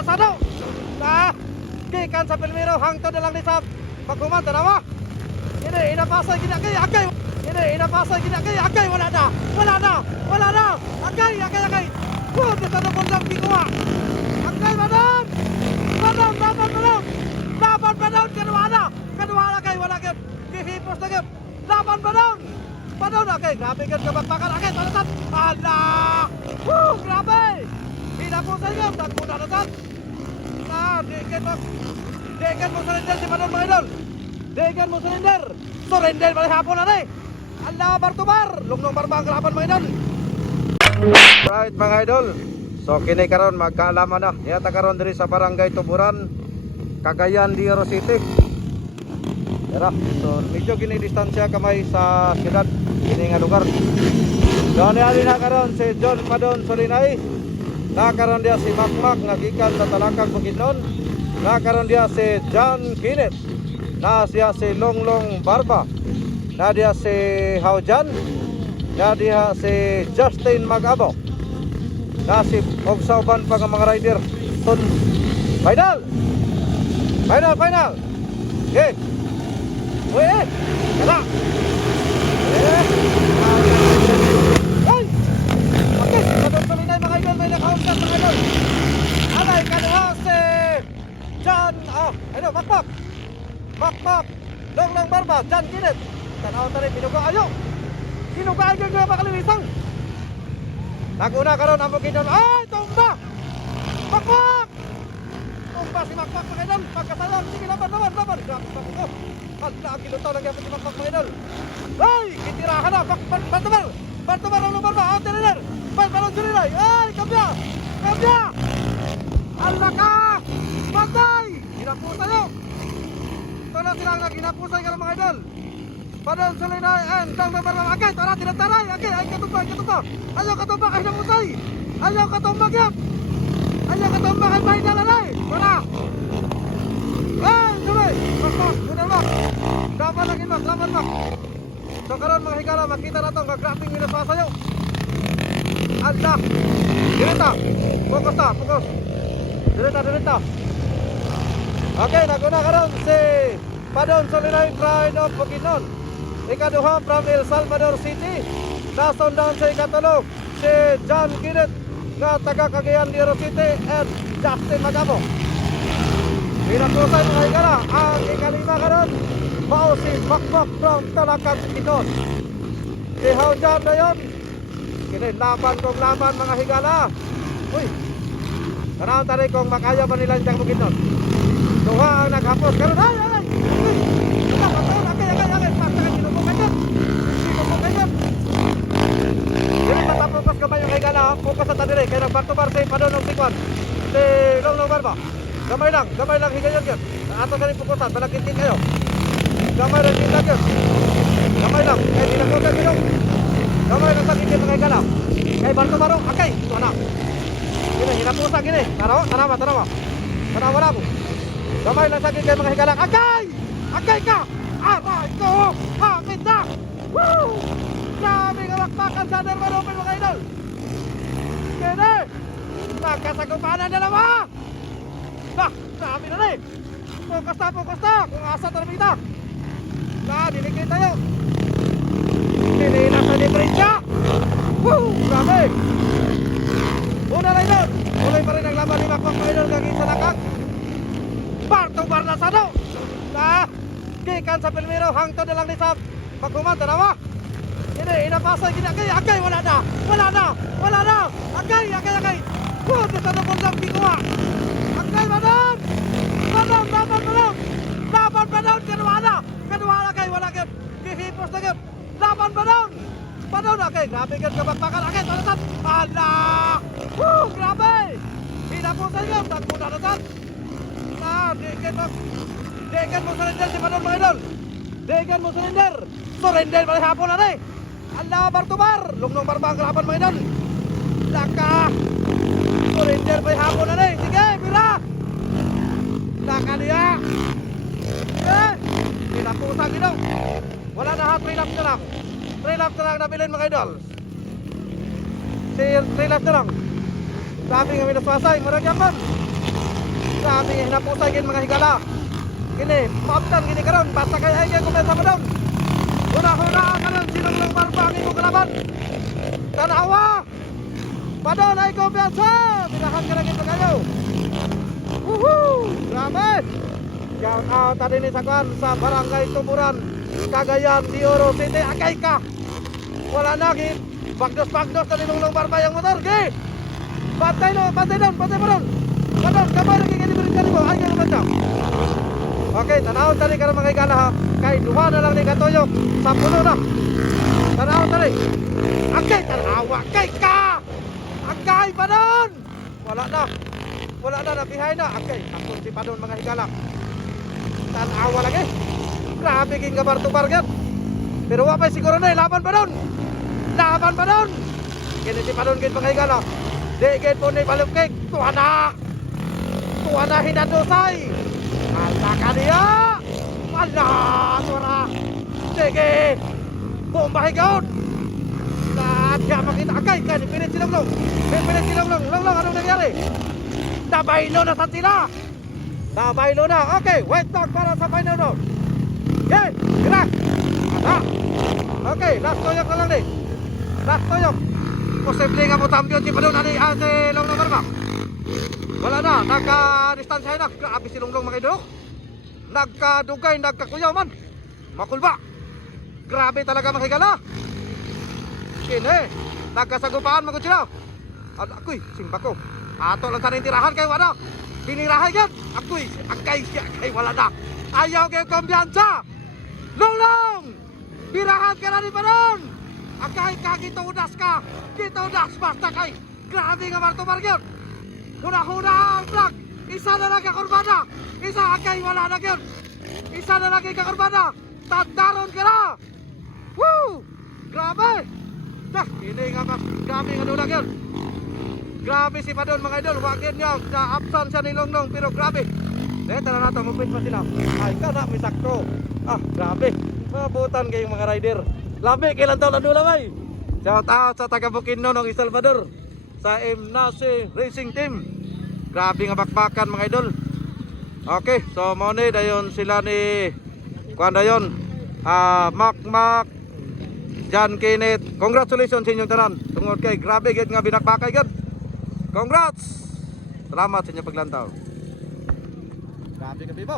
Barnasado. Gikan sa Pilmiro hangtod na lang ni sa paghuman tanawa. Ini inapasay gina kay akay. Ini inapasay gina kay akay wala na. Wala na. Wala na. Akay. Di sa nabundang gikuha. Akay madam. Madam. Laban padon kedua na. Kedua na kay wala kay gihipos na kay. Laban padon. Padon na kay grabe kay kabakbakan akay talasan. Allah. Grabe. Inapasay gam tagpunan na tan. Dekan mo surrender si Padon mga idol. Dekan mo surrender. Surrender balik hapon na rin. Allah Bartubar. Lungnong barbang kalaban mga idol. Right mga idol. So kini karon magkaalaman na. Yata karon diri sa barangay Tuburan, Cagayan de Oro City. Tara. So medyo gini distansya kamay sa siyudad. Kini nga lugar. So niali na karon si John Padon Solinay. Nakaroon dia si Makmak nga gikan sa Talakang Bukidnon. Nakaroon dia si John Kenneth. Na siya si Longlong Barba. Na dia si Haujan. Na dia si Justin Magabo. Na si Ogsauban pa nga mga rider. Final. Okay. Weh. Kena. Okay, tuloy na mga idol, may nakaunsan mga idol. Alay, kanuha si John, Makmak, Longlong Barba, John Kenneth. Tanaw tayo, pinuga ayo nga makaliwisang. Naguna karon ang Bukidnon. Ay, tumba! Makmak! Tumba si Makmak mga idol. Pagkasalang, sige laban. Grabe pa ko. Handa, kilutaw lang yan si Makmak mga idol. Ay, kitirahan na, Bartubar, Longlong Barba, outrunner. Balon Solinay. Ay, kabya. Allah ka. Patay. Ginapusay yo. Tolong silang lagi ginapusay ka mga idol. Balon Solinay and Longlong Barba. Agay, tara tinataray. Agay, ay katumba. Ayaw katumba kay napusay. Ayaw katumba gyud. Ayaw katumba kay may dalalay. Wala. Ay, tuloy. Mak. Dapat lagi mas. So karon mga higala makita nato nga grafing minasasayo. Allah. Direta. Fokus. Direta. Okay, naguna karon si Padon Solinay Pride of Bukidnon. Ikaduha from El Salvador City. Nasundan sa ikatulog si John Kenneth nga taga Cagayan de Oro City and Justin Magabo. Pinapusan mga higala. Ang ikalima karon mao si Makmak from Talakang Bukidnon. Si Haujan na yun. Kini laban mga higala. Uy. Tanaw tari kung makaya ba nila siyang Bukidnon. Duha ang naghapos. Karon ay. Agay. Pagtakan sinubukan yan. Dili matapos kamay yung higala. Focus sa tanire. Kaya nagbartubar si Padon ng Sikwan. Si Longlong Barba. Gamay lang higayon yun. Ato sa rin pukusan. Malakintin kayo. Gamay lang higayon yun. Gamay lang. Kaya dinagugan yun. Gamay lang sa gigit mga higala. Kaya Bartubaro. Akay. Ito na. Gini. Hinapusan gini. Tanawa. Tanawa na mo. Gamay lang sa gigit mga higala. Akay ka. Aray ko. Hakit na. Woo! Grabe nga lakpakan sa Norman Open mga idol. Gini. Nagkasagupanan na naman. Grabe na rin. Pukas na. Kung asa tarbita. Dinikit tayo. Nilinas na diferensya. Woo! Grabe. Una na idol. Tuloy pa rin ang laban ni Makmak mga idol. Gagin sa lakang Barnasado. Gikan sa Pilmiro hangtod na lang ni sa paghuman tanawa. Ini inapasay gina kay akay wala na. Akay. Di sa nabundang gikuha. Akay madam. Laban padon kedua na kay wala kay gihipos na kay. Laban padon na kay grabe kay kabakbakan akay talasan. Allah. Grabe. Pinapusay gam tagpunan na tan. Dekan mo surrender si Padon mga idol. Dekan mo surrender. Surrender balik hapon na rin. Allah Bartubar. Lungnong barbang kalaban mga idol. Laka. Surrender balik hapon na rin. Sige, mira. Laka niya. Pinapusan gino. Wala na ha, 3 laps na lang. 3 laps na lang nabilin mga idol. 3 laps na lang. Sabi nga minaswasay, maragyaman. Grabe hinapusay gid mga higala. Kini, maabtan gini karon basta kay ay kumpensa mo daw. Huna-huna karon sinong lang barba ang imong kalaban. Tanawa. Padon ay kumpensa. Tinahan ka lagi pagayo. Woohoo! Grabe. Shout out tadi ni Sakwan sa Barangay Tumuran, Cagayan de Oro City. Agay ka. Wala na gid. Bagdos-bagdos tadi nung barba yang motor. Gi. Patay no, patay doon, patay mo doon. Padon, kamay lagi kini beri kali mo. Ay ka kumpensa. Okay, tanaw tadi karon mga higala ha. Kay duha na lang ni katuyok sa puno na. Tanaw tadi. Agay tanawa kay ka. Agay Padon. Wala na. Wala na nabihay na. Agay akon si Padon mga higala. Tanawa lagi. Grabe king gabar-tubar gyud. Pero wa pa siguro na laban Padon. Laban Padon. Kini si Padon gid mga higala. Di gid po ni palukik. Tuwa na. Tuwa na hinadosay. Ala ka niya! Ala! Suara! Sige! Bomba higaon! Nadya makita agay ka! Pilit silang long! Pilit silang long! Long! Anong nangyari? Nabaylo na sa sila! Nabaylo na! Okay! Wait talk para sa final round! Okay! Gerak! Ada! Okay! Last toyok na lang nih! Last toyok! Posible nga mo champion si Padon ani si Long Long Barba! Wala na, nagka-distansya na. Grabe si Longlong mga idol. Nagkadugay, nagkakuyaw man. Makulba. Grabe talaga mga higala. Kini, nagkasagupaan mga sila. Ako'y, simba ko. Ato lang sa nintirahan kay wala. Binirahay yan. Ako'y, akay siya kay wala na. Ayaw kayo kumbiyansa. Longlong! Birahan ka na ni Padon. Akay ka, gituudas ka. Gituudas basta kay. Grabe nga martumar yun. Huna-huna ang vlog. Isa na lang kakurbana. Isa akay wala na yun. Isa na lang kakurbana. Tandaron ka na. Woo! Grabe. Dah, ini nga mas. Grabe nga nuna yun. Grabe si Padon mga idol. Wagin niya. Na-absan siya ni Longlong. Pero grabe. Dahil tala natin. Mupit pa sila. Ay ka na. May sakto. Ah, grabe. Mabutan kayong mga rider. Labi. Kailan taon na nula bay. Shout out sa taga Bukidnon ng Salvador. Sa Imnasi Racing Team. Grabe nga bakbakan mga idol. Okay, so mo ni dayon sila ni kuan dayon. Mac John Kenneth. Congratulations sa inyong tanan. Tungod kay grabe gid nga binakbakay gid. Congrats. Salamat sa inyong paglantaw. Grabe ka Bibo.